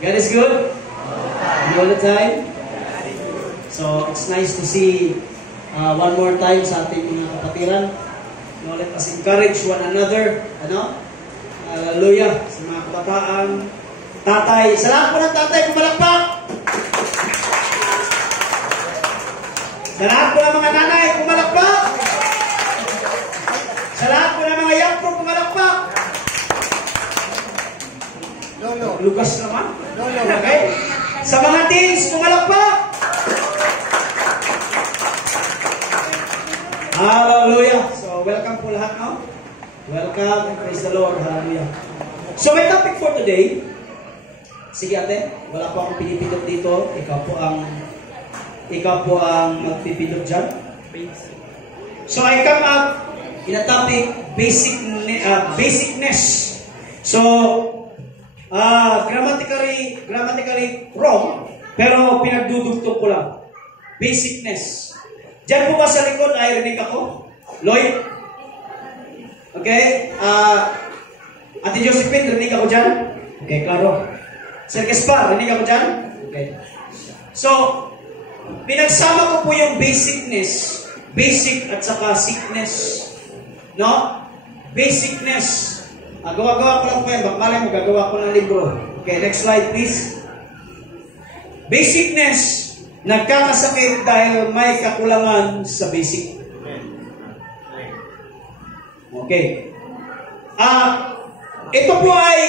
God is good? All the time? So, it's nice to see one more time sa ating mga kapatiran. Let us encourage one another. Ano? Hallelujah. Sa mga kabataan. Tatay. Sa lahat po ng tatay, pumalakpak! Sa lahat po ng mga nanay, pumalakpak! Sa lahat po ng mga yakpo, pumalakpak! Lolo. Lugas naman. Lolo. Okay? Sa mga teens, pumalakpak! Hallelujah! So, welcome po lahat, no? Welcome and praise the Lord. Hallelujah. So, my topic for today, sige ate, wala po akong pinipindot dito. Ikaw po ang magpipindot dyan. So, I come up in a topic, basicness. So, grammatically wrong, pero pinagdudugtong ko lang. Basicness. Diyan po ba sa likod ay rinig ako? Lloyd? Okay? Ate Josephine, rinig ako dyan? Okay, klaro. Sir Gaspar, rinig ako dyan? Okay. So, pinagsama ko po yung basicness. Basic at saka sickness. No? Basicness. Gawa-gawa ko lang po yan. Bakmalay mo, gagawa ko ng libro. Okay, next slide please. Basicness. Nagkakasakit dahil may kakulangan sa basic. Okay. Ito po ay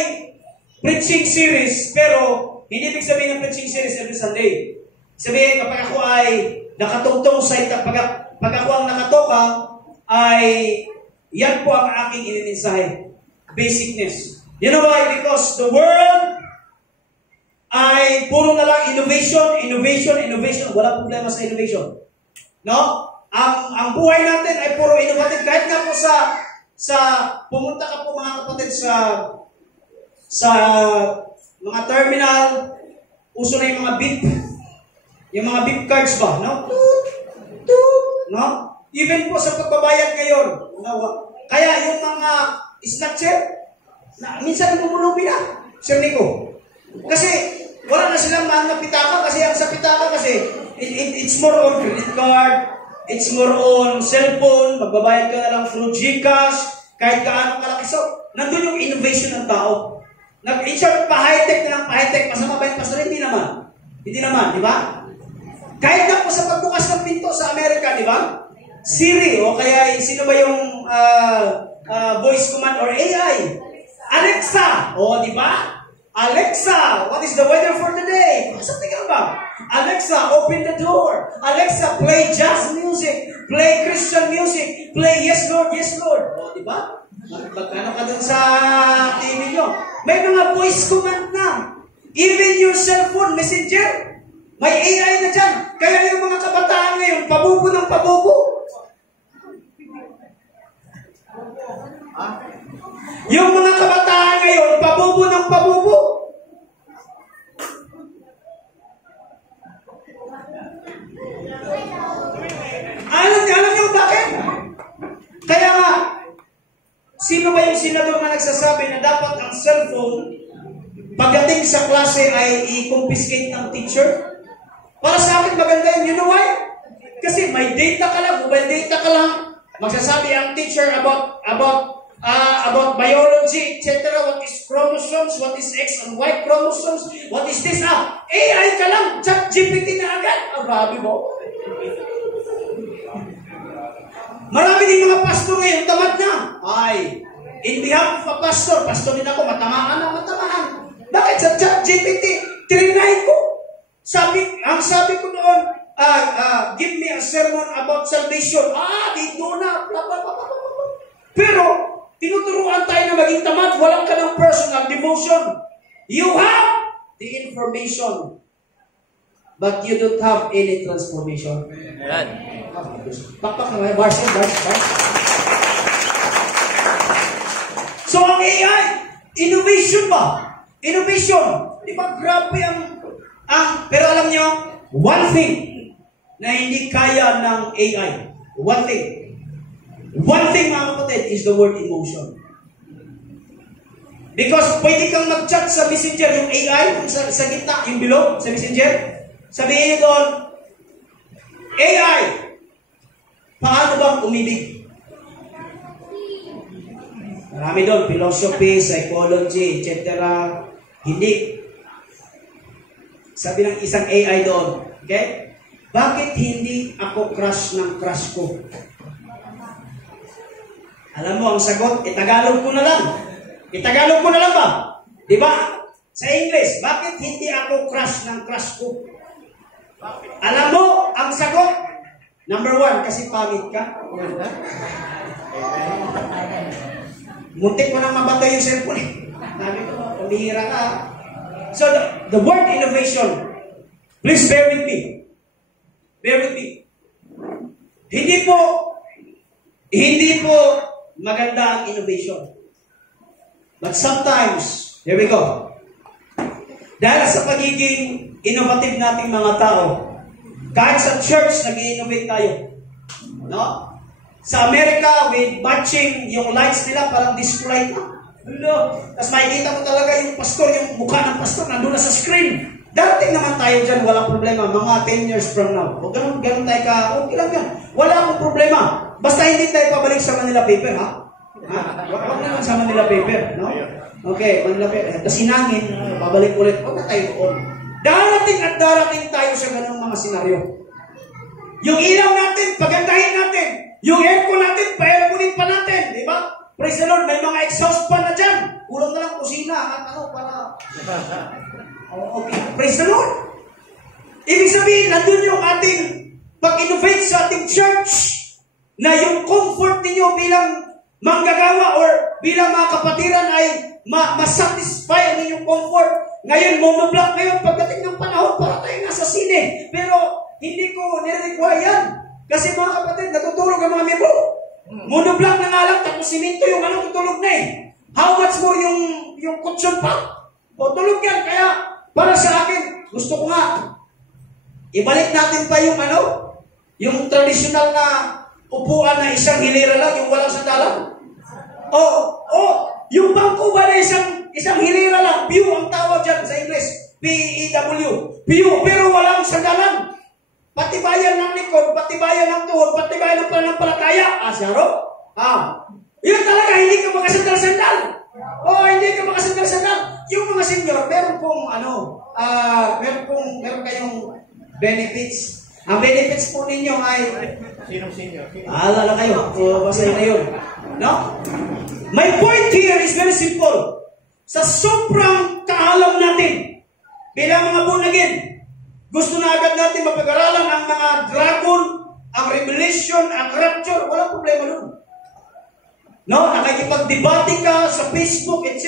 preaching series, pero hindi ibig sabihin ng preaching series every Sunday. Sabihin, kapag ako ay nakatungtong sa pag ako ang nakatoka, ay yan po ang aking inininsahe. Basicness. You know why? Because the world ay puro na lang innovation. Wala problema sa innovation. No? Ang buhay natin ay puro innovative. Kahit nga po sa pumunta ka po mga kapatid sa mga terminal, uso na yung mga beep. Yung mga beep cards ba? No? No? Even po sa pagbabayad ngayon. No? Kaya yung mga snatcher, minsan namumulubi na. Sir Nico. Kasi wala na silang mahal na pitaka kasi ang sa pitaka kasi it's more on credit card, it's more on cellphone, magbabayad ka na lang through GCash, kahit gaano kalaki. So, nandun yung innovation ng tao. Nag-insert pa high-tech na ng pa-high-tech, masama ba yung pastor? Hindi naman, di ba? Kahit na po sa pagbukas ng pinto sa Amerika, di ba? Siri, o kaya sino ba yung voice command or AI? Alexa, o di ba? Alexa, what is the weather for today? Something about Alexa, open the door. Alexa, play jazz music. Play Christian music. Play Yes Lord, Yes Lord. O, di ba? Magkano ka dun sa TV nyo? May mga voice command na. Even your cellphone messenger, may AI na dyan. Kaya yung mga kabataan ngayon, pabubo ng pabubo. Yung mga kabataan ngayon, pabubo ng pabubo. Alam niyo bakit? Kaya nga, sino ba yung senador na nagsasabi na dapat ang cellphone pagdating sa klase ay i-confiscate ng teacher? Para sa akin maganda yun. You know why? Kasi may data ka lang, mobile data ka lang. Magsasabi ang teacher about biology, etc. What is chromosomes? What is X and Y chromosomes? What is this? AI ka lang. ChatGPT na agad. Grabe mo. Marami din mga pastor ngayon, tamad na. In behalf of a pastor din ako, matamaan. Bakit sa ChatGPT? Trinay ko. Ang sabi ko noon, give me a sermon about salvation. Dito na. Pero, tinuturuan tayo na maging tamad, walang ka ng personal devotion. You have the information, but you don't have any transformation. Pakpak na mga bars. So, ang AI, innovation ba? Innovation. Di ba grabe pero alam nyo, one thing na hindi kaya ng AI. One thing mga kapatid, is the word emotion. Because pwede kang mag-chat sa messenger, yung AI, yung sa gitna, yung below, sa messenger. Sabihin nyo doon, AI, paano bang umibig? Marami doon, philosophy, psychology, etc. Hindi. Sabi ng isang AI doon, okay? Bakit hindi ako crush ng crush ko? Alam mo, ang sagot, itagalog ko na lang. Itagalog ko na lang ba? Di ba? Sa English, bakit hindi ako crush ng crush ko? Alam mo, ang sagot, number 1, kasi pangit ka. Muntik mo nang mabatay yung cellphone eh. Sabi ko, pumihira ka. So, the word innovation, please bear with me. Bear with me. Hindi po maganda ang innovation. But sometimes, here we go. Dahil sa pagiging innovative nating mga tao, kahit sa church, nag-i-innovate tayo. No? Sa Amerika, with matching yung lights nila, parang disco light na. Tapos makikita mo talaga yung pastor, yung mukha ng pastor, nandun na sa screen. Darating naman tayo dyan, walang problema. Mga 10 years from now. O ganun tayo ka, okay lang yan. Wala akong problema. Basta hindi tayo pabalik sa Manila paper, ha? Huwag naman sa Manila paper, no? Okay, Manila paper. Tapos inangin, babalik ulit. Huwag na tayo doon. Darating at darating tayo sa ganung mga senaryo. Yung ilaw natin, pagandahin natin. Yung aircon natin, pa-airconin pa natin. Di ba? Praise the Lord, may mga exhaust fan na dyan. Kulang na lang kusina at para... Okay, praise the Lord. Ibig sabihin, nandun yung ating pag-innovate sa ating church na yung comfort ninyo bilang manggagawa or bilang mga kapatiran ay masatisfy ang inyong comfort. Ngayon, monoblock ngayon pagdating ng panahon para tayo nasa sine. Pero hindi ko nire-require yan. Kasi mga kapatid, natutulog ang mga membro. Monoblock na nga lang, tapos siminto yung tutulog na eh. How much more yung kutsyon pa? O tulog yan, kaya para sa akin, gusto ko nga, ibalik natin pa yung tradisyonal na upuan na isang hilera lang, yung walang sandalan. Yung bangko ba na isang hilera lang, pew ang tawag dyan sa English, P-E-W, pew, pero walang sandalan. Patibayan ng likod, patibayan ng tuhod, patibayan ng pananampalataya. Asyaro? Yun talaga, hindi ka makasandal-sandal. Hindi ka makasandal-sandal. Yung mga senior, meron kayong benefits. Ang benefits po ninyo ay... Sinong senior? Alala kayo. Basahin na yun. No? My point here is very simple. Sa sobrang kaalam natin, bilang mga bunagin, gusto na agad natin mapag-aralan ang mga dragon, ang revelation, ang rapture. Walang problema nun. No? Nakikipag-debate ka sa Facebook, etc.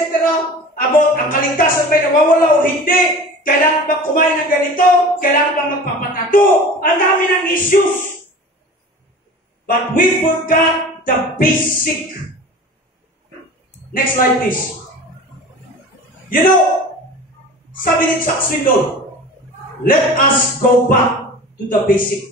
about ang kaligtasan ba'y nawawala o hindi. Kailangan bang kumain ng ganito? Kailangan bang magpapatato? Ang dami ng issues. But we forgot the basic. Next slide, please. You know, sabi ni Chuck Swindoll, let us go back to the basic.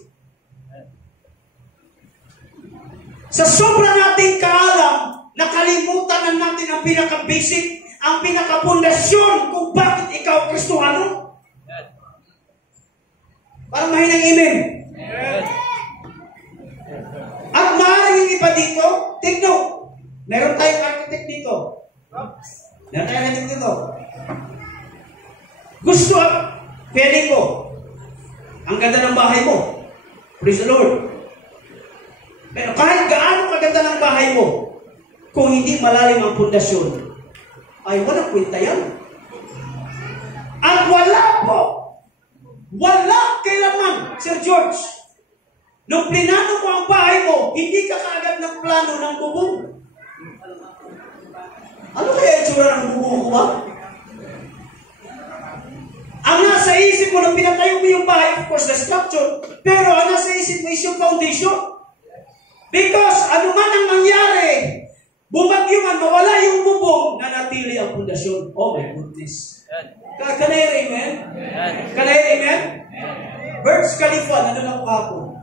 Sa sobrang nating kaalam, nakalimutan na natin ang pinaka-basic, ang pinaka-pundasyon kung bakit ikaw Kristohano. Parang mahinang amen. At maaaring yung iba dito, take note, meron tayong architect dito. Meron tayong architect dito. Gusto feeling ko, ang ganda ng bahay mo. Praise the Lord. Pero kahit gaano kaganda ng bahay mo, kung hindi malalim ang pundasyon, ay walang kwenta yan. At wala kailanman, Sir George, nung plinano mo ang bahay mo, hindi ka kaagad ng plano ng bubong. Ano kaya itsura ng bubong ko ba? Ang nasa isip mo nung pinatayo mo yung bahay, of course, the structure, pero ang nasa isip mo is yung foundation. Because ano man ang mangyari, bumagyo man, mawala yung bubong, nanatili ang pundasyon. Oh my goodness. Can I hear amen? Can I hear amen? Burj Khalifa, nanonood ako.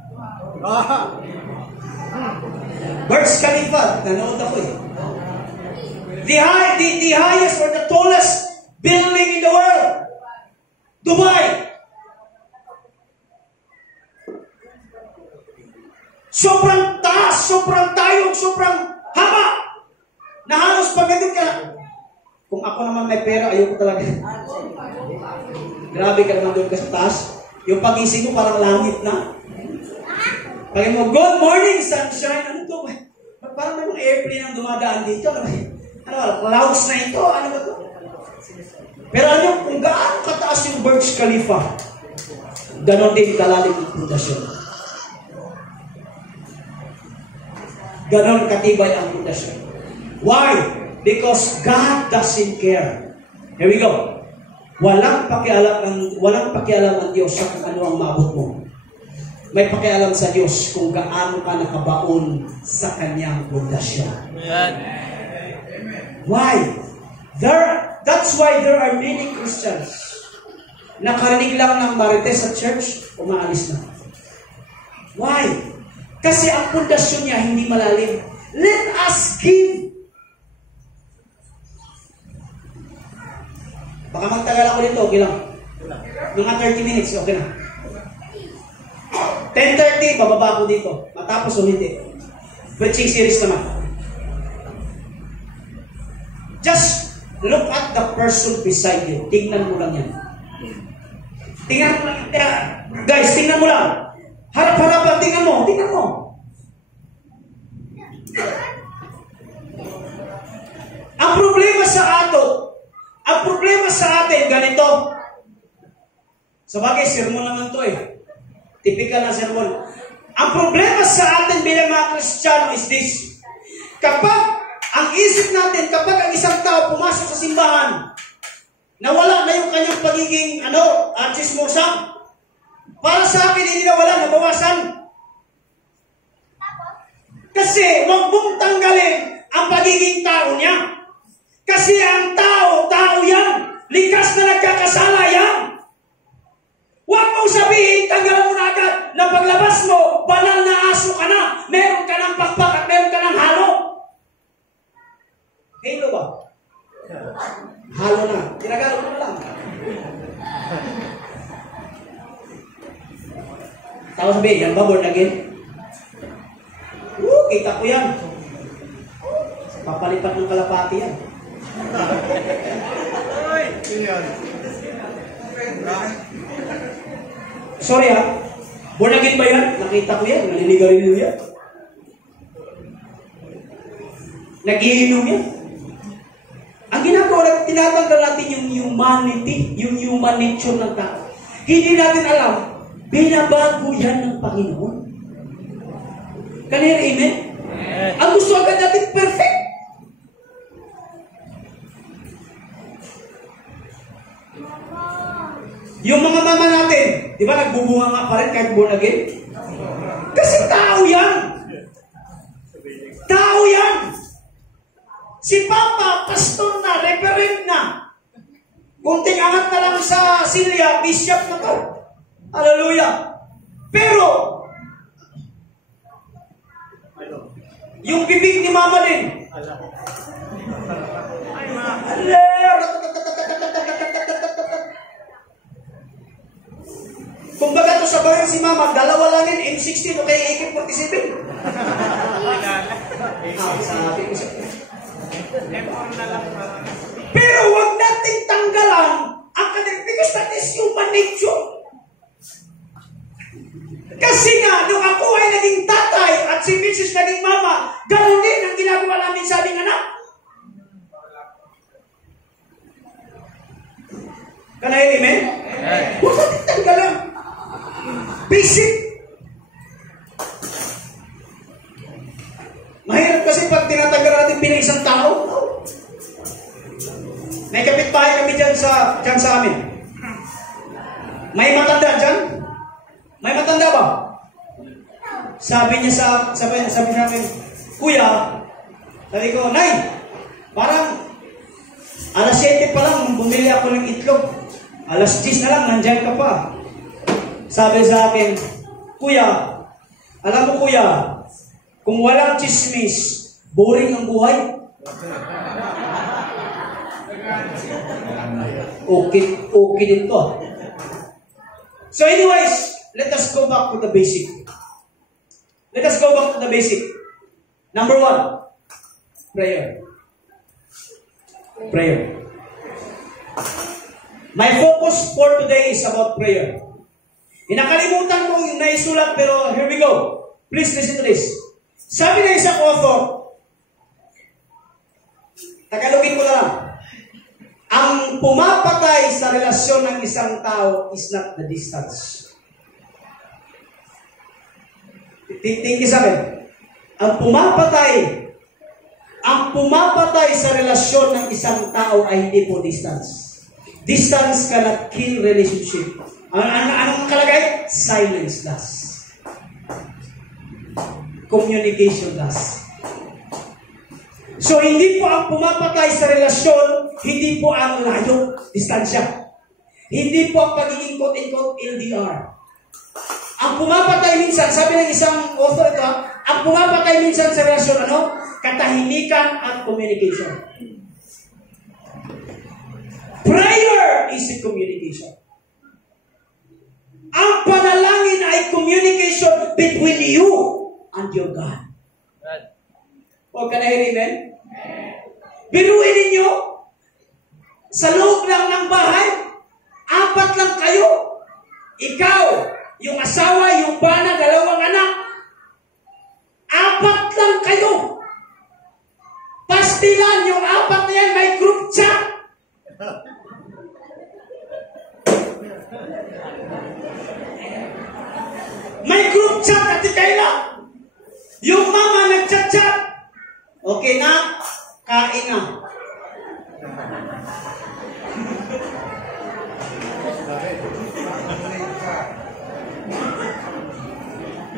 Burj Khalifa, nanonood ako eh. The highest or the tallest building in the world. Dubai. Sobrang taas, sobrang tayog, sobrang haba. Na halos pag nandun ka, kung ako naman may pera, ayoko talaga. Grabe ka naman doon ka sa taas. Yung pag-ising ko parang langit na. Pag mo, good morning, sunshine. Ano to? Parang may mga airplane ang dumadaan dito. Ano, clouds na ito. Ano ba to? Pero ano, kung gaano kataas yung Burj Khalifa, ganon din kalalim ang pundasyon. Ganon katibay ang pundasyon. Why? Because God doesn't care. Here we go. Walang pakialam ang Diyos sa kung ano ang maabot mo. May pakialam sa Diyos kung gaano ka nakabaon sa kanyang pundasyon. Why? That's why there are many Christians nakarinig lang ng marites sa church, umaalis na. Why? Kasi ang pundasyon niya hindi malalim. Let us give. Baka magtagal ako dito, okay lang. Mga 30 minutes, okay na. 10:30, bababa ako dito. Matapos o hindi. Preaching series naman. Just look at the person beside you. Tingnan mo lang yan. Tingnan mo lang. Guys, tingnan mo lang. Harap-harapan, tingnan mo. Tingnan mo. Ang problema sa atin, ganito. Sa bagay, sermon naman to eh. Typical na sermon. Ang problema sa atin bilang mga Kristiyano is this. Kapag ang isip natin, kapag ang isang tao pumasok sa simbahan, nawala na yung kanyang pagiging, chismosa. Para sa akin, hindi nawala, nabawasan. Kasi, huwag mong tanggalin ang pagiging tao niya. Kasi ang tao yan. Likas na nagkakasala yan. Huwag mong sabihin, tanggalan mo na agad na paglabas mo, banal na aso ka na. Meron ka ng pakpak at meron ka ng halo. Halo ba? Halo na. Tinagalog mo na lang. Tapos sabihin, yan ba born again? Kita ko yan. Papalipat ng kalapati yan. Sorry ha. Born again ba yan? Nakita ko yan. Naninigarilyo yan. Nag-iinom yan. Ang ginagawa, tinatanggal natin yung humanity, yung human nature ng tao. Hindi natin alam, binabago yan ng Panginoon. Kanina, amen? Ang gusto agad natin perfect. Yung mga mama natin, di ba nagbubunga nga pa rin kahit born again? Kasi tao yan. Tao yan. Si Papa, pastor na, reverend na. Kunting angat na lang sa silya, bishop na to. Hallelujah. Pero, yung bibig ni Mama din. Kung baga to sa bayan si Mama, dalawa lang yun, M16 o kaya AK-47. Sabi ko siya. Pero huwag nating tanggalan ang kanyang, because that is human nature. Kasi nga, nung ako ay naging tatay at si Mrs. naging mama, ganoon din ang ginagawa namin sa aming anak. Kanahin, amen? Huwag natin tanggalan. Basic. Mahirap kasi pag tinatanggal natin bilang isang tao. May kapitbahay kami dyan sa amin. May matanda dyan? May matanda ba? Sabi niya sabi niya akin, Kuya, sabi ko, Nay, parang alas 7 pa lang, bumili ako ng itlog. Alas 10 na lang, nandyan ka pa. Sabi sa akin, Kuya, alam mo kuya, kung walang chismis, boring ang buhay. Okay din to. So anyways, let us go back to the basic. Let us go back to the basic. Number 1, prayer. Prayer. My focus for today is about prayer. Inakalimutan ko yung naisulat, pero here we go. Please listen to this. Sabi na isang author, Tagalogin ko na lang, ang pumapatay sa relasyon ng isang tao is not the distance. Tingin sa akin. Ang pumapatay sa relasyon ng isang tao ay hindi po distance. Distance cannot kill relationship. Anong kalagay? Silence does. Communication does. So, hindi po ang pumapatay sa relasyon, hindi po ang layo, distansya. Hindi po ang pagiging quote-unquote LDR. Ang pumapatay minsan, sabi ng isang author ito, ang pumapatay minsan sa relasyon, katahimikan at communication. Prayer is a communication. Ang panalangin ay communication between you and your God. Huwag ka nahirin, eh? Biruin ninyo, sa loob lang ng bahay, 4 lang kayo. Ikaw, yung asawa, yung bana, 2 anak. 4 lang kayo. Pastilan, yung 4 na yan, may group chat. May group chat at ikailan. Yung mama nag-chat-chat. Okay na, kain na.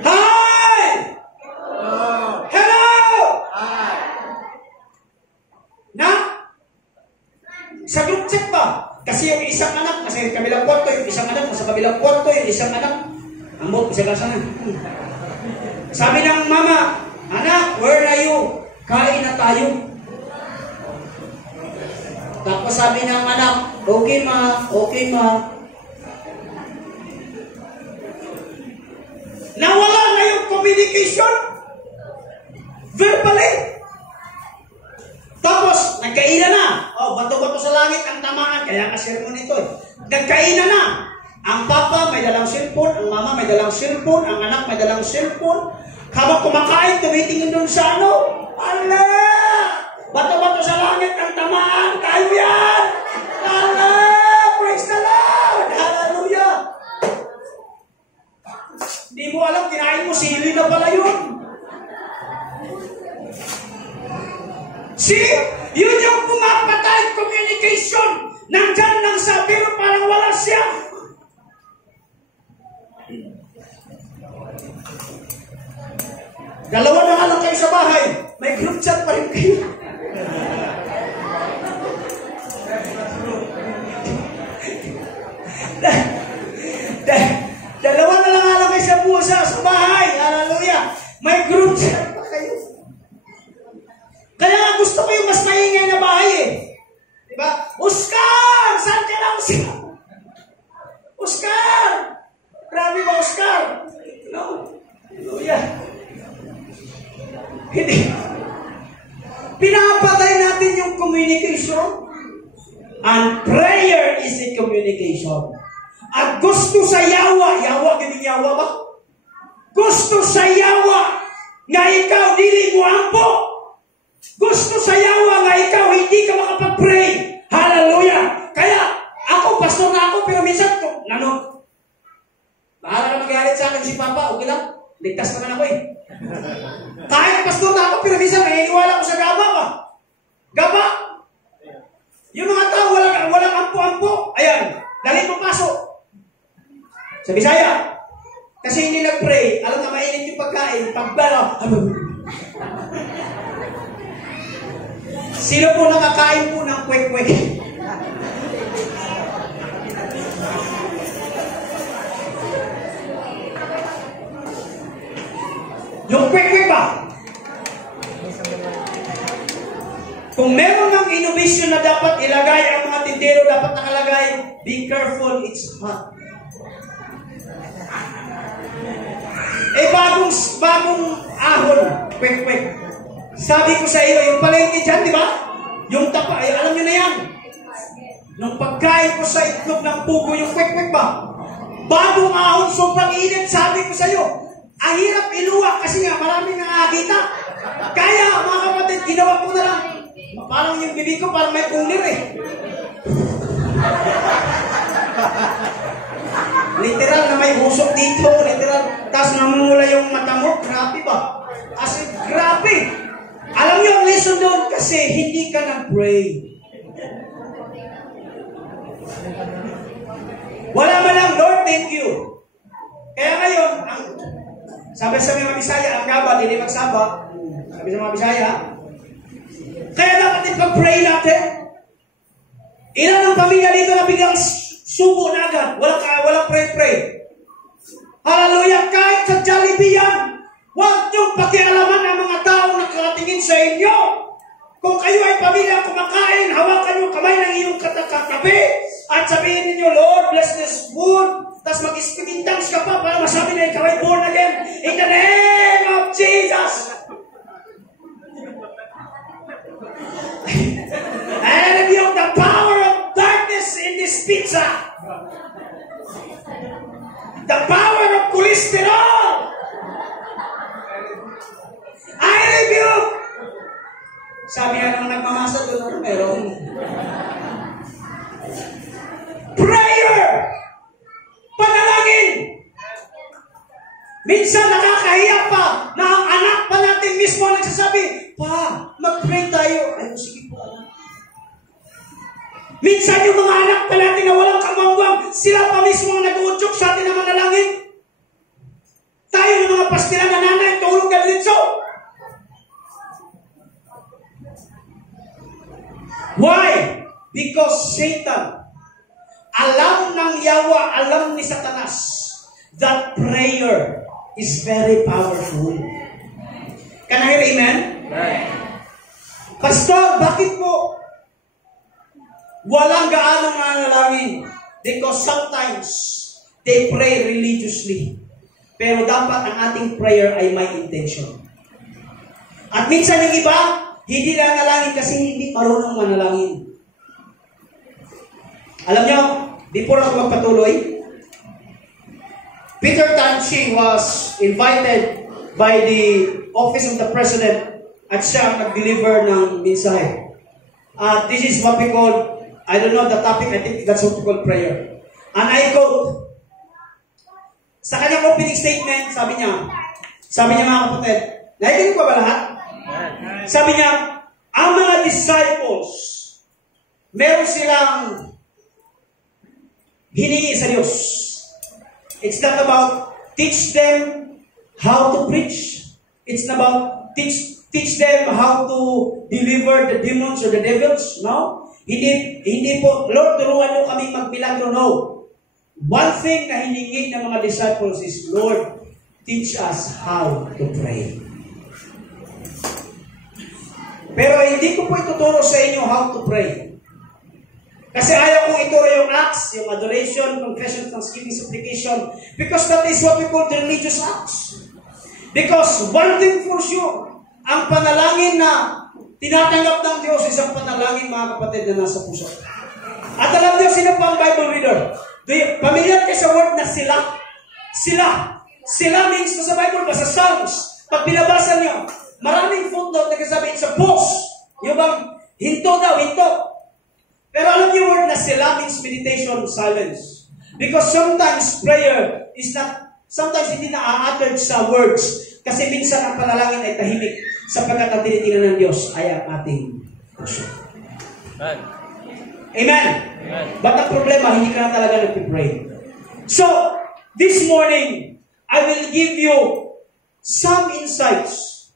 Hi! Hello! Hi! Na? Sa group chat ba? Kasi yung isang anak, kasi kabilang kwarto, yung isang anak, sa kabilang kwarto, yung isang anak, ambot, isa ka sana. Sabi ng mama, anak, where are you? Kain na tayo. Tapos sabi ng anak, okay ma, okay ma. Nawala na yung communication. Verbally. Tapos, nagkainan na. Bato-bato sa langit ang tamaan. Kaya nga sermon ito. Nagkainan na. Ang papa may dalang cellphone, ang mama may dalang cellphone, ang anak may dalang cellphone. Habang kumakain, tumitingin doon sa ano. Ala! Bato-bato sa langit ang tamaan. Tayo yan! Ala! Praise the Lord! Hallelujah! Hindi mo alam, kinain mo, sili na pala yun. See? Yun yung pumapatay communication. Nandyan lang sa pero parang wala siya. Dalawa na nga lang kayo sa bahay. May group chat pa rin kayo. Dalawa na lang nga lang kayo sa busa sa bahay. Hallelujah. May group chat pa kayo. Kaya nga gusto ko yung mas maingay na bahay eh. Diba? Oscar! Saan ka na, Oscar? Oscar! Grabe ba, Oscar? No. Hallelujah. Hindi. Pinapatay natin yung communication. And prayer is a communication. At gusto sa yawa gawing yawa ba? Gusto sa yawa nga ikaw dili mo ampo. Gusto sa yawa nga ikaw hindi ka makapag-pray. Hallelujah. Kaya ako, pastor na ako, pero minsan ko, bahala na magalit sa akin si Papa, okay lang. Ligtas naman ako eh. Kahit pastor na ako, pero minsan naniniwala ko sa gaba ba? Gaba? Yung mga tao, walang ampo-ampo. Ayan, dali mo pasok. Sa Bisaya. Kasi hindi nag-pray. Alam na, mainit yung pagkain. Pagbala. Sino po nakakain po ng kwek-kwek? Yung kwek-kwek ba? be careful, it's hot. Bagong ahon, quick. Sabi ko sa iyo, yung palengke dyan, di ba? Yung tapa, alam nyo na yan. Nung pagkain ko sa itlog ng pugo, yung quick ba? Bagong ahon, sobrang init, sabi ko sa iyo. Ang hirap iluwak kasi nga marami nang nakakita. Kaya, mga kapatid, ginawa ko na lang. Parang yung bibig ko, parang may cooler eh. Literal na may usok dito, literal. Tapos namumula yung mata mo, grabe ba? As in, grabe. Alam niyo ang lesson doon kasi hindi ka nag-pray. Wala man lang, Lord, thank you. Kaya ngayon, sabi sa mga Bisaya, ang gaba, hindi magsaba. Sabi sa mga Bisaya, kaya dapat ipag-pray natin. Ilan ang pamilya dito na biglang subo na agad? Walang pray. Hallelujah! Kahit sa Jollibee yan, huwag niyong pakialaman ang mga taong nakaratingin sa inyo. Kung kayo ay pamilya kumakain, hawakan niyo kamay ng iyong katabi at sabihin ninyo, Lord, bless this food. Tapos mag-speaking tongues ka pa para masabi na ikaw ay born again. In the name of Jesus! And if you have the power of darkness in this pizza, the power of cholesterol, I rebuke. Sabi nga nang nagmamasa doon, meron. Prayer! Panalangin! Minsan nakakahiya pa na ang anak pa natin mismo nagsasabi, Pa, mag-pray tayo. Ay, sige po, anak. Minsan yung mga anak pa natin na walang kamangwang, sila pa mismo ang nag-uudyok sa atin na manalangin. Tayo ng mga pastila na nanay, tulog ka dito. Why? Because Satan, alam ng yawa, alam ni Satanas, that prayer is very powerful. Can I hear amen? Right. Pastor, bakit po walang gaanong nanalangin? Because sometimes they pray religiously. Pero dapat ang ating prayer ay may intention. At minsan yung iba, hindi nanalangin kasi hindi marunong manalangin. Alam nyo, before ako magpatuloy, Peter Tanchi was invited by the office of the president at siya nag-deliver ng mensahe. This is what we call, I don't know the topic, I think that's what we call prayer. And I quote, sa kanyang opening statement, sabi niya mga kapatid, nakikinig ko ba lahat? Sabi niya, ang mga disciples, meron silang hiningi sa Diyos. It's not about teach them how to preach. It's not about teach them how to deliver the demons or the devils. No? Hindi po, Lord, turuan mo kami magmilagro. No. One thing na hiningi ng mga disciples is, Lord, teach us how to pray. Pero hindi ko po ituturo sa inyo how to pray. Kasi ayaw kong ituro yung acts, yung adoration, confession, thanksgiving, supplication, because that is what we call the religious acts. Because one thing for sure, ang panalangin na tinatanggap ng Diyos is ang panalangin, mga kapatid, na nasa puso. At alam niyo, sino pa ang Bible reader? Familiar kayo sa word na sila? Sila means sa Bible ba? Sa Psalms. Pag binabasa niyo, maraming footnote na kasabi, it's a pause. Yung bang, hinto daw, hinto. Pero alam niyo word na sila means meditation, silence. Because sometimes prayer is not, sometimes hindi na-uttered sa words. Kasi minsan ang panalangin ay tahimik sapagkat ang tinitingnan ng Diyos ay ang ating puso. Amen? Amen. But ang problema, hindi ka na talaga nag-pray. So, this morning, I will give you some insights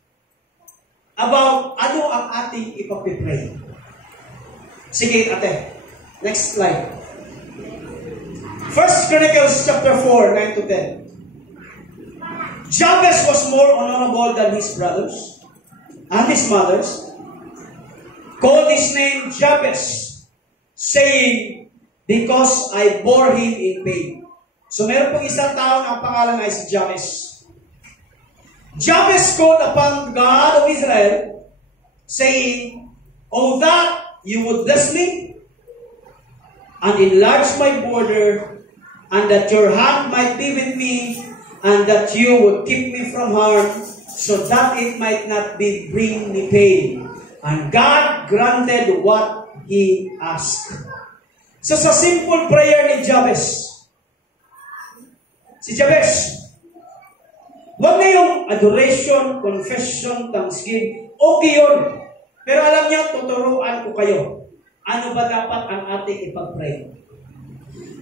about ano ang ating ipag-pray. Sige, ate. Next slide. 1 Chronicles chapter 4, 9 to 10. Jabez was more honorable than his brothers and his mothers. Called his name Jabez, saying, because I bore him in pain. So meron pong isang tao na ang pangalan ay si Jabez. Jabez called upon God of Israel, saying, "Oh, that you would bless me, and enlarge my border, and that your hand might be with me, and that you would keep me from harm, so that it might not bring me pain." And God granted what he asked. So sa simple prayer ni Jabez, si Jabez, huwag na yung adoration, confession, thanksgiving, okay yun. Pero alam niyo, tuturuan ko kayo. Ano ba dapat ang ating ipag-pray?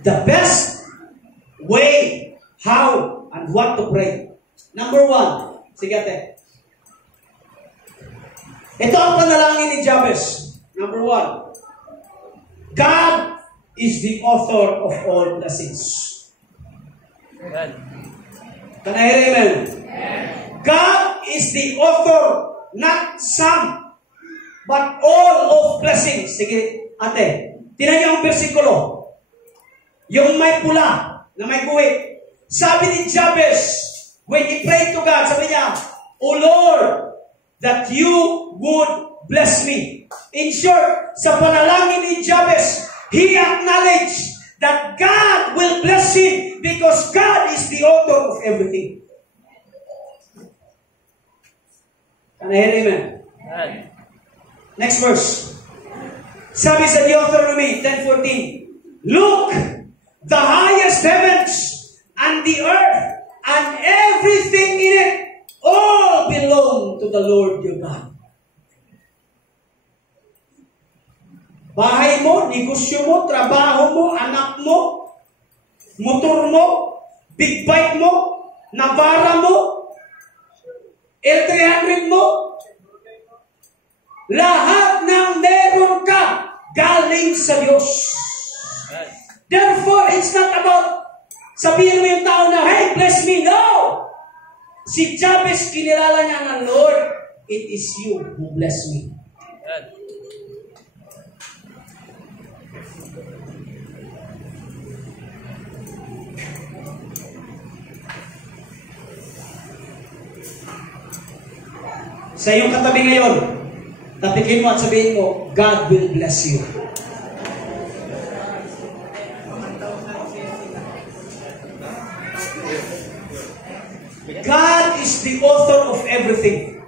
The best way, how, and what to pray. Number 1, sige ate. Ito ang panalangin ni Jabez. Number 1, God is the author of all blessings. Amen. Can I hear amen? God is the author, not some, but all of blessings. Sige, ate. Tinan niyo ang versikulo. Yung may pula, na may guhit. Sabi ni Jabez, when he prayed to God, sabi niya, "O Lord, that you would bless me." In short, sa panalangin ni Jabez, he acknowledged that God will bless him because God is the author of everything. Can I hear amen? Next verse. Sabi sa Deuteronomy 10:14, "Look, the highest heavens and the earth and everything in it all belong to the Lord your God." Bahay mo, negosyo mo, trabaho mo, anak mo, motor mo, big bike mo, Navara mo, L300 mo, lahat ng meron ka galing sa Diyos. Therefore, it's not about sabihin mo yung tao na, "Hey, bless me." No! Si Jabez, kinilala niya ng Lord, "It is you who bless me." Sa iyong katabi ngayon, tapikin mo at sabihin mo, God will bless you. God is the author of everything.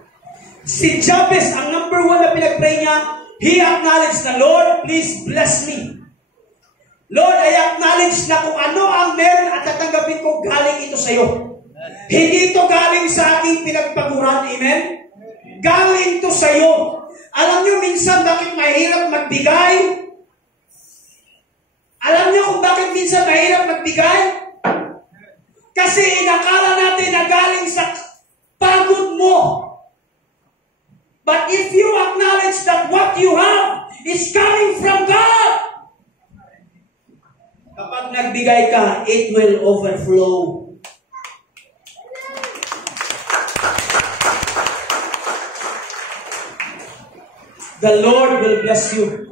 Si Jabez, ang number 1 na pinag-pray niya, he acknowledged na, "Lord, please bless me. Lord, I acknowledge na kung ano ang meron at tatanggapin ko, galing ito sa iyo. Hindi ito galing sa aking pinagpaguran." Amen? Galing to sa iyo. Alam niyo minsan bakit mahirap magbigay? Alam niyo kung bakit minsan mahirap magbigay? Kasi inakala natin na galing sa pagod mo. But if you acknowledge that what you have is coming from God, kapag nagbigay ka, it will overflow. The Lord will bless you.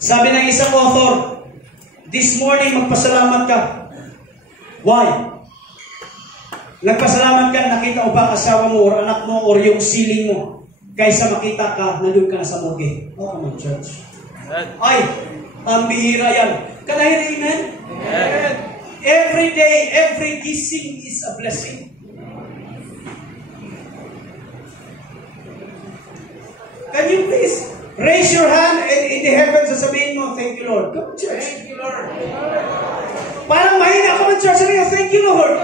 Sabi ng isang author, this morning magpasalamat ka. Why? Nagpasalamat ka, nakita mo ba asawa mo or anak mo or yung siling mo kaysa makita ka, nandun ka na sa morgue. Oh, come on, church. Ay, ang bihira yan. Can I hear amen? Amen. Every day, every gising is a blessing. Can you please raise your hand in the heavens and sabihin mo, "Thank you, Lord." Come on, church. Thank you, Lord. Parang mahina ako ng church. Sabihin mo, "Thank you, Lord."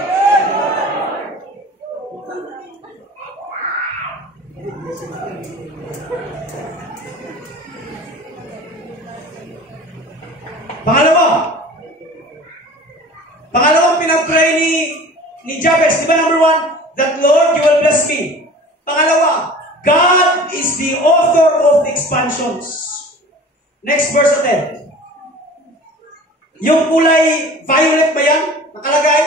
Pangalawang pinag-pray ni Jabez, di ba number 1? That Lord, you will bless me. Pangalawa, God is the author of expansions. Next verse natin. Yung kulay violet ba yan? Nakalagay?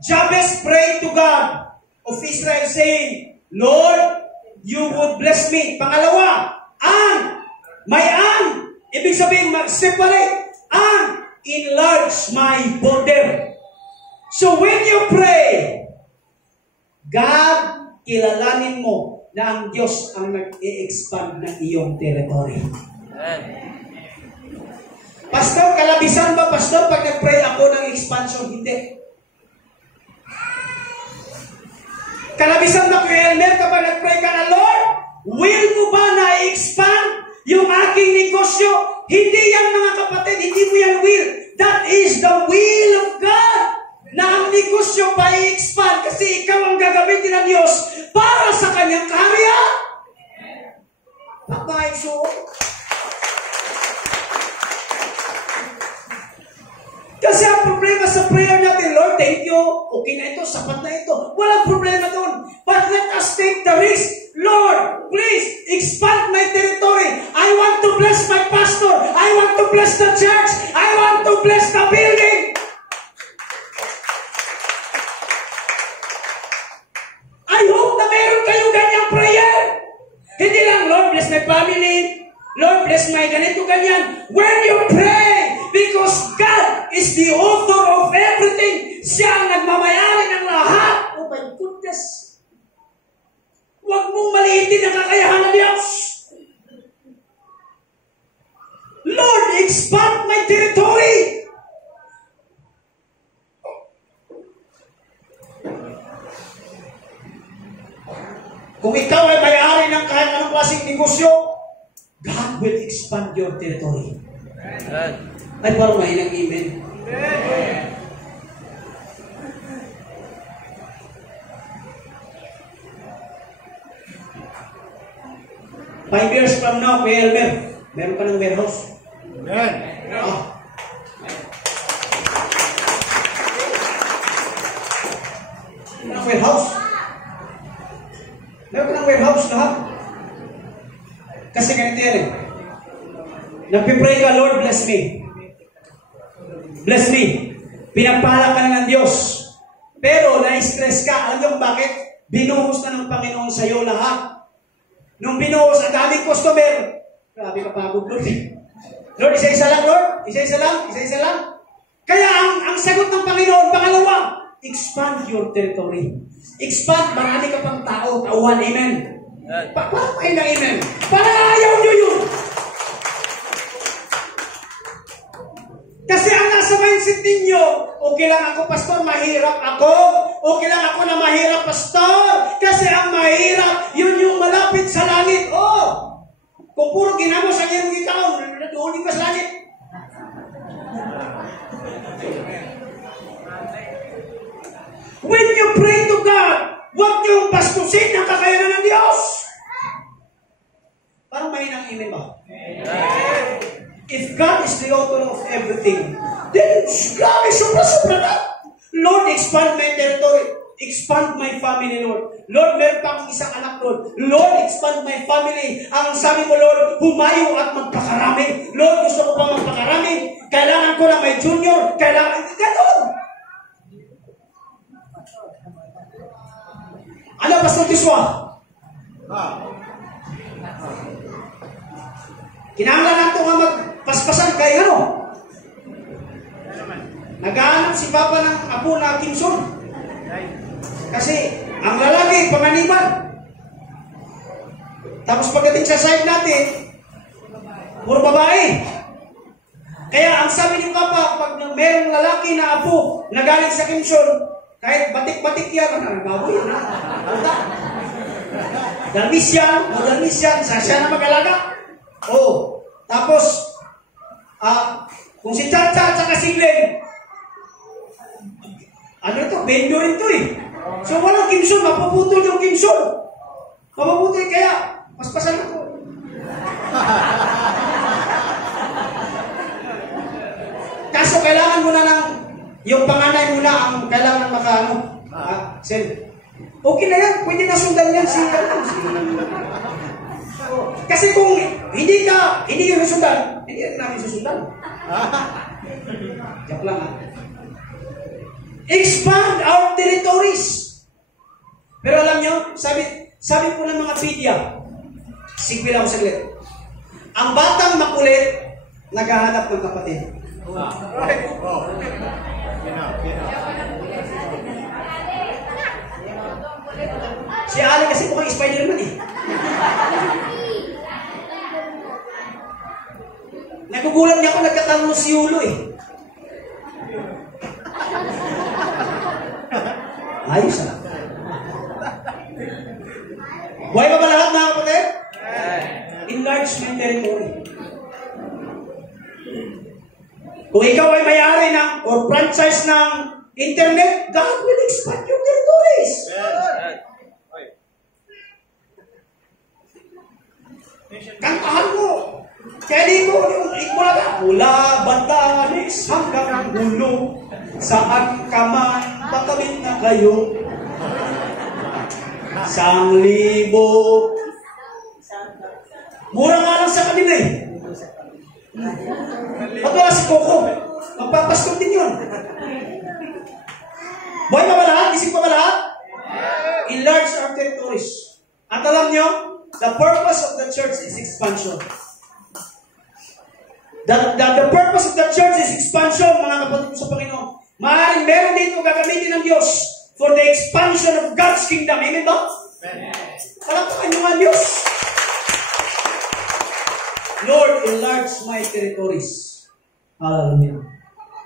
Jabez prayed to God of Israel saying, "Lord, you would bless me. Pangalawa, ibig sabihin mag-separate, enlarge my border. So when you pray, God, kilalanin mo na ang Diyos ang nag-i-expand ng iyong territory. Pastor, kalabisan ba, Pastor, pag nag-pray ako ng expansion? Hindi. Kalabisan ba, Kuya Elmer, kapag nag-pray ka na, Lord, will mo ba na-expand yung aking negosyo? Hindi yan, mga kapatid, hindi mo yan will. That is the will of God na ang negosyo pa i-expand kasi ikaw ang gagamitin ng Diyos para sa kanyang karya. Bye-bye, so. Kasi ang problema sa prayer natin, Lord, thank you. Okay na ito, sapat na ito. Walang problema doon. But let us take the risk. Lord, please, expand my territory. I want to bless my pastor. I want to bless the church. I want to bless the building. I hope na meron kayong ganyang prayer. Hindi lang, Lord, bless my family. Lord, bless my ganito, ganyan. When you pray, because God is the author of everything. Siya ang nagmamayari ng lahat. Oh my goodness. Huwag mong maliitin ang kakayahan ng Diyos. Lord, expand my territory. Kung ikaw ay may-ari ng kahit anong klaseng negosyo, God will expand your territory. Ay, parang mahinang amen. Amen. 5 years from now, Kuya Elmer, meron ka ng warehouse. Amen. Warehouse. Meron ka ng warehouse lahat. Kasi ganito yan eh. Nagpipray ka, Lord, bless me. Bless me. Pinagpala ka na ng Diyos. Pero na-stress ka. Alam niyo kung bakit? Binuhos na ng Panginoon sa iyo lahat. Nung binuhos, ang daming customer. Grabe ka pagod, Lord. Lord, isa-isa lang, Lord. Isa-isa lang. Isa-isa lang. Kaya ang sagot ng Panginoon, pangalawa, expand your territory. Expand, marami ka pang tao, tauhan. Amen. Parang kayo ng amen. Parang ayaw nyo yun. Kasi ang nasa mindset ninyo, okay lang ako, pastor, mahirap ako. Okay lang ako na mahirap, pastor. Kasi ang mahirap, yun yung malapit sa langit. Oh, kung puro ginamos ang iyong ikaw, natuhunin ka sa langit. When you pray to God, huwag niyong bastusin ang kakayanan ng Diyos. Parang may nang amen ba? Amen. If God is the author of everything, then grabe, sobra-sobra na. Lord, expand my territory. Expand my family, Lord. Lord, meron pa akong isang anak, Lord. Lord, expand my family. Ang sabi mo, Lord, humayo at magpakarami. Lord, gusto ko pa magpakarami. Kailangan ko na may junior. Kailangan, gano'n. Ano, Pastor Tiswa? Kinanglan nato nga magpaspasan kay ano? Naghahanap si Papa ng apo na Kimson. Kasi ang lalaki, panganiban. Tapos pagdating sa side natin, puro babae. Kaya ang sabi ni Papa, pag mayroong lalaki na apo na galing sa Kimson, kahit batik-batik yan, baboy yan ha. Dalmisian, siya na mag-alaga. Oh, tapos, kung si Chacha at saka si Glenn, ano ito, benyo rin ito eh. So walang Kimson, mapuputol yung Kimson. Mapuputol, kaya, paspasan ako. Kaso kailangan mo na ng, yung panganay mo na ang kailangan makaano. Send. Okay na yan, pwede na sundan yan si kasi kung hindi ka susundan, hindi rin namin susundan. Joke lang ha. Expand our territories. Pero alam nyo, Sabi po ng mga pedia, sigwi lang ako saglit. Ang batang makulit, naghahanap ng kapatid. Si Ali kasi mukhang Spider-Man eh. Nagugulat niya ako, nagkatanong si Yulo eh. Ayos ah. Buhay pa ba lahat mga kapatid? Enlargement territory. Kung ikaw ay may-ari ng or franchise ng internet, God will expand your territories. Kantahan mo. Kaya mo, mula Batanes hanggang Gulo, saan ka man tatabit na kayo. 1,000. Mura nga lang sa kanila eh. At wala si Coco. Magpapaskot din yun. Buhay pa ba lahat? Isip pa ba lahat? Enlarge our territories. At alam nyo, the purpose of the church is expansion. The purpose of the church is expansion, mga kapatid sa Panginoon. Maaaring meron dito gagamitin ng Diyos for the expansion of God's kingdom. Amen ba? Palakpakan nyo nga Diyos. Lord, enlarge my territories. Hallelujah.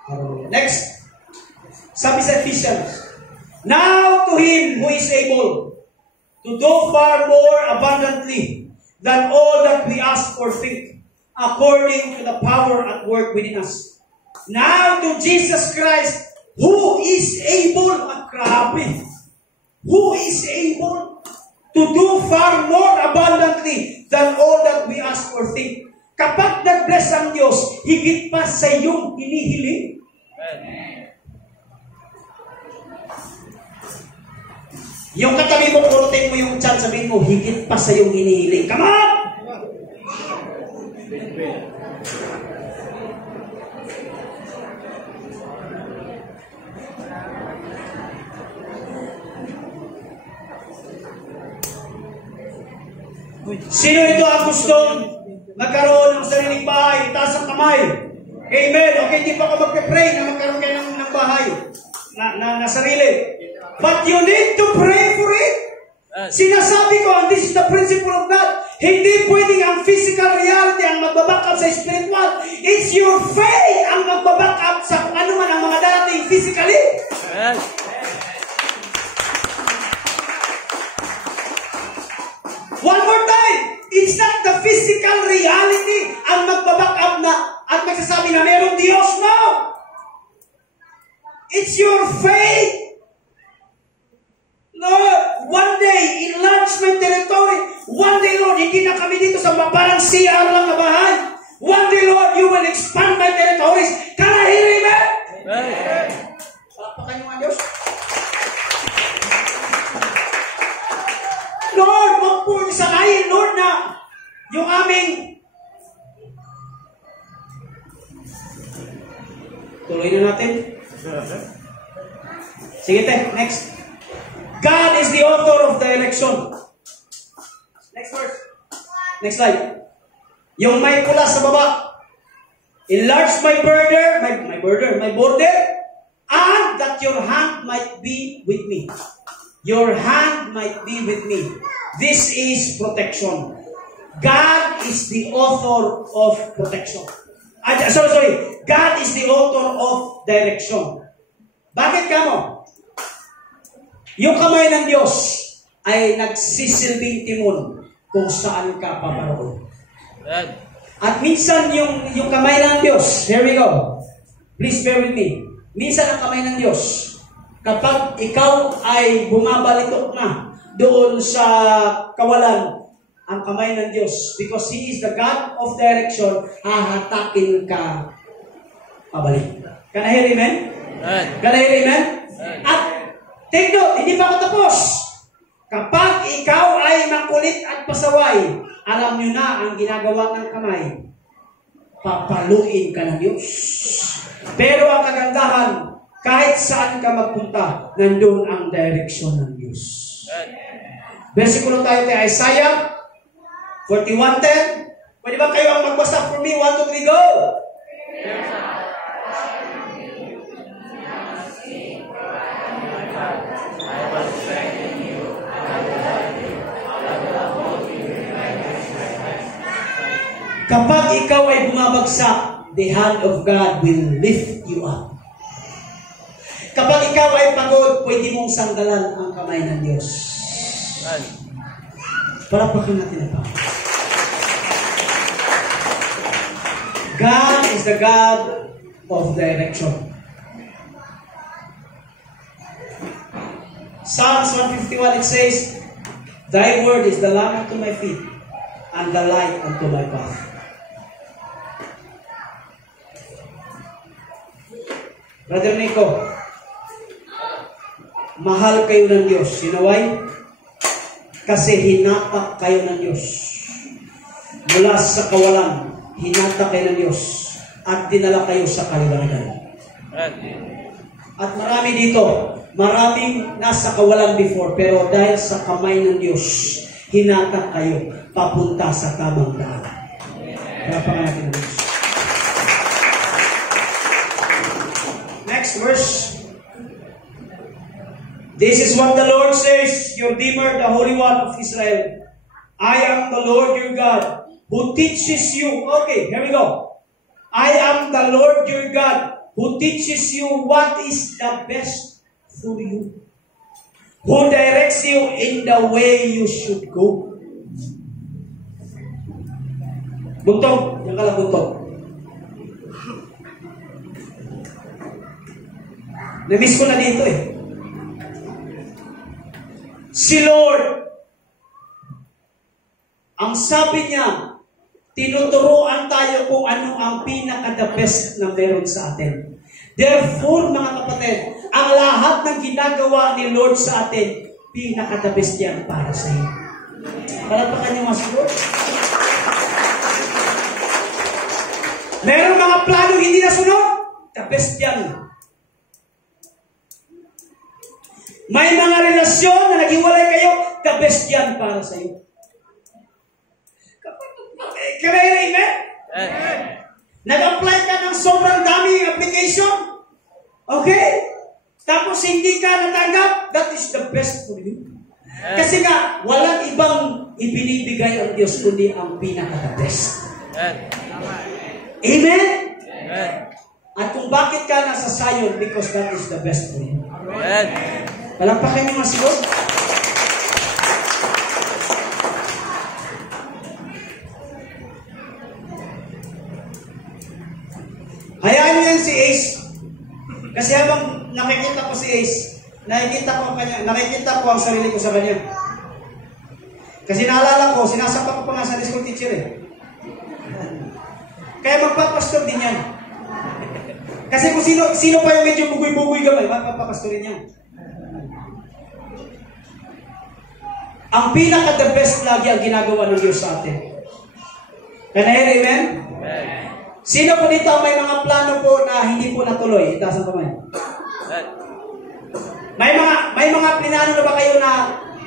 Hallelujah. Next. Sabi sa Ephesians, now to Him who is able to do far more abundantly than all that we ask or think, according to the power at work within us. Now to Jesus Christ, who is able, grabe, who is able to do far more abundantly than all that we ask or think. Kapag nag-bless ang Diyos, higit pa sa iyong hinihiling. Yung katabi mo, purutin mo yung chan, sabihin mo, higit pa sa iyong hinihiling. Come on! Sino ito ang gustong magkaroon ng sariling bahay? Taas ang kamay. Amen. Okay, hindi pa ako magpe-pray na magkaroon kayo ng bahay na sarili. But you need to pray for it. Sinasabi ko, and this is the principle of God, hindi pwedeng ang physical reality ang magbaback up sa spiritual. It's your faith ang magbaback up sa kung ano man ang mga dating physically. One more time, it's not the physical reality ang magbaback up na at magsasabi na merong Diyos. No! It's your faith. Lord, one day, enlargement territory. One day, Lord, hindi na kami dito sa parang CR lang na bahay. One day, Lord, you will expand my territories. Can I hear amen? Amen. Palakpakan niyo ang Diyos. Lord, magpusanayin, Lord, na yung aming tuloy na natin. Sige, next. God is the author of the election. Next verse. Next slide. Yung may pula sa baba. Enlarge my border, my border, and that your hand might be with me. Your hand might be with me. This is protection. God is the author of protection. Sorry. God is the author of direction. Bakit kamo? Yung kamay ng Diyos ay nagsisilbing timon kung saan ka paparoon. At minsan yung kamay ng Diyos, here we go. Please bear with me. Minsan ang kamay ng Diyos, kapag ikaw ay bumabalitok na doon sa kawalan, ang kamay ng Diyos, because He is the God of direction, hahatakin ka pabalik. Can I hear amen? Can I hear amen? At take note, hindi pa ako tapos. Kapag ikaw ay makulit at pasaway, alam nyo na ang ginagawa ng kamay. Papaluin ka ng Diyos. Pero ang kagandahan, kahit saan ka magpunta, nandun ang direksyon ng Diyos. Versikulo tayo kay Isaiah 41:10. Pwede ba kayo ang magbasa for me? 1, 2, 3, go! Kapag ikaw ay bumabagsak, the hand of God will lift you up. Kapag ikaw ay pagod, pwede mong sanggalan ang kamay ng Diyos. Palakpakan natin ito. God is the God of direction. Psalms 151, it says, Thy word is the lamp unto my feet, and the light unto my path. Brother Nico, mahal kayo ng Diyos. You know why? Kasi hinatak kayo ng Diyos. Mula sa kawalan, hinatak kayo ng Diyos. At dinala kayo sa kaliwanagan. At marami dito, maraming nasa kawalan before, pero dahil sa kamay ng Diyos, hinatak kayo papunta sa tamang daan. Parapangan natin ang Diyos. Next verse. This is what the Lord says, your Redeemer, the Holy One of Israel. I am the Lord your God, who teaches you. Okay, here we go. I am the Lord your God, who teaches you what is the best for you, who directs you in the way you should go. Buntog, yan ka lang buntog. Namiss ko na dito eh. Si Lord, ang sabi niya, tinuturuan tayo kung ano ang pinaka-the best na meron sa atin. Therefore, mga kapatid, ang lahat ng ginagawa ni Lord sa atin, pinaka-the best yan para sa iyo. Palapakan niyo mas Lord. Meron mga plano hindi nasunod, the best yan. May mga relasyon na naghiwalay kayo, the best yan para sa iyo. Kaya amen? Nag-apply ka ng sobrang daming application. Okay? Tapos hindi ka natanggap, that is the best for you. Kasi nga, walang ibang ibinibigay ang Diyos kundi ang pinaka-the best. Amen? At kung bakit ka nasa Zion, because that is the best for you. Palampakan niyo mas Lord. Hayaan niyo yan si Ace. Kasi habang nakikita ko si Ace, nakikita ko ang sarili ko sa kanya. Kasi naalala ko, sinasapa ko pa nga sa school teacher eh. Kaya magpapastor din yan. Kasi kung sino pa yung medyo bugoy-bugoy gamay, magpapapastorin yan. Ang pinaka-the best lagi ang ginagawa ng Diyos sa atin. Can I hear amen? Sino po dito may mga plano po na hindi po natuloy? Itaas ang kamay. May mga plinano na ba kayo na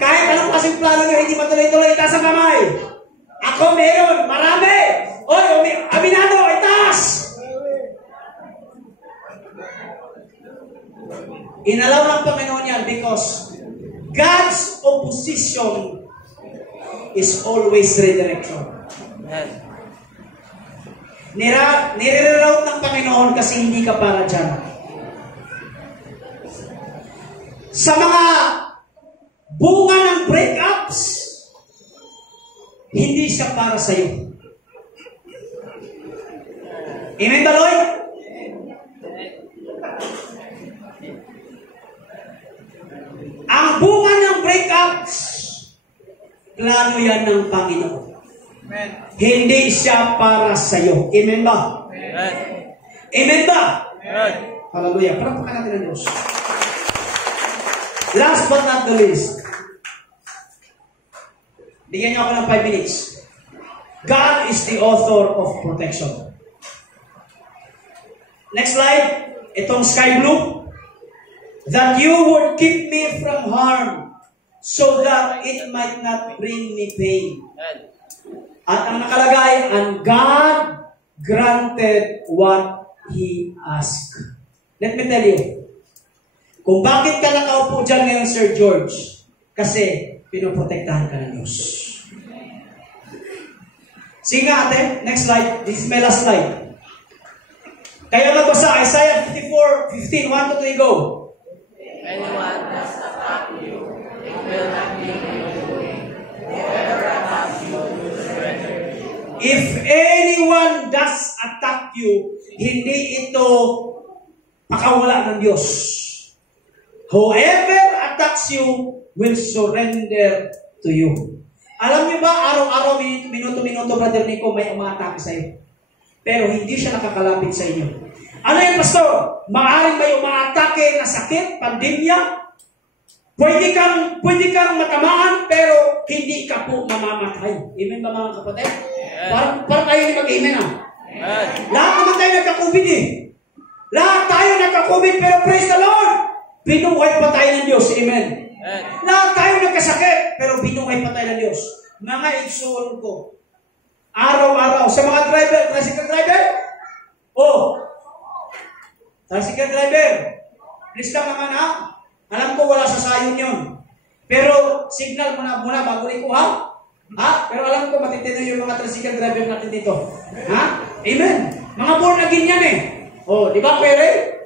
kahit anong kasing plano nyo hindi matuloy-tuloy? Itaas ang kamay. Ako meron. Marami. Oy, aminado. Itaas. Inalaw ng Panginoon yan because God's opposition is always redirection. Nire-route ng Panginoon kasi hindi ka para dyan. Sa mga bunga ng breakups, hindi siya para sa iyo. Amen ba, Lord? Ang bunga ng breakups, plano yan ng Panginoon. Amen. Hindi siya para sa iyo. Amen ba? Amen. Amen ba? Amen. Hallelujah. Parapakan natin ang Diyos. Last but not the least, bigyan niyo ako ng 5 minutes. God is the author of protection. Next slide. Itong sky blue. That you would keep me from harm, so that it might not bring me pain. Yan. At ang nakalagay, and God granted what He asked. Let me tell you, kung bakit ka nakaupo dyan ngayon, Sir George, kasi pinoprotektahan ka ng Diyos. Sige nga ate, next slide. This is my last slide. Kaya magbasa, Isaiah 54:15, 1 to 3, go. Anyone does attack you, it will not be you doing. Whoever attacks you will surrender. If anyone does attack you, hindi ito pakawala ng Diyos. Whoever attacks you will surrender to you. Alam niyo ba, araw-araw, minuto-minuto, Brother Nico, may umatake sa iyo. Pero hindi siya nakakalapit sa inyo. Ano yung pastor? Maaaring may umaatake na sakit, pandemya. Pwede kang matamaan, pero hindi ka po mamamatay. Amen ba mga kapatid? Yeah. Parang tayo ni mag-amen ah. Yan. Lahat naman tayo nagka-COVID eh. Lahat tayo nagka-COVID, pero praise the Lord! Binuhay pa tayo ng Diyos. Amen. Yan. Lahat tayo nagkasakit, pero binuhay pa tayo ng Diyos. Mga igsoon ko, araw-araw, sa mga driver, tricycle driver, tricycle driver, please lang naman ha, alam ko wala sa sayon yun. Pero signal muna bago ikuha. Ha? Pero alam ko matitino yung mga tricycle driver natin dito. Ha? Amen. Mga born again yan eh. Di ba pere?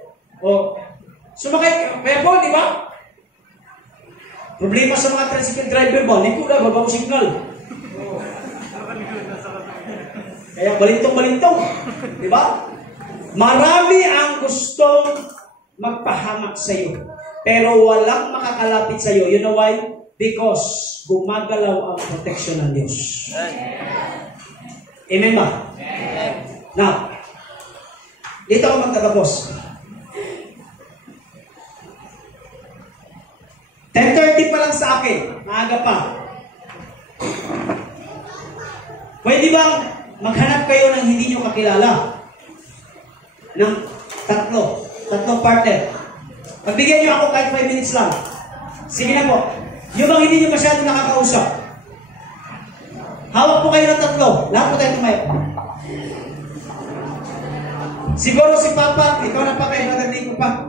Sumakay, Peppo, di ba? Problema sa mga tricycle driver ba? Hindi ko na, bago signal. Kaya balintong-balintong. Di ba? Marami ang gustong magpahamak sa iyo. Pero walang makakalapit sa iyo. You know why? Because gumagalaw ang protection ng Diyos. Amen ba? Amen. Now, dito ako magtatapos. 10:30 pa lang sa akin. Maaga pa. Pwede bang maghanap kayo ng hindi nyo kakilala? Ng tatlong partner. Pagbigyan nyo ako kahit 5 minutes lang. Sige na po. Yung bang hindi nyo masyado nakakausap. Hawak po kayo ng tatlo. Lahat po tayo tumayo. Siguro si Papa, ikaw na pa kayo, Brother Nico pa.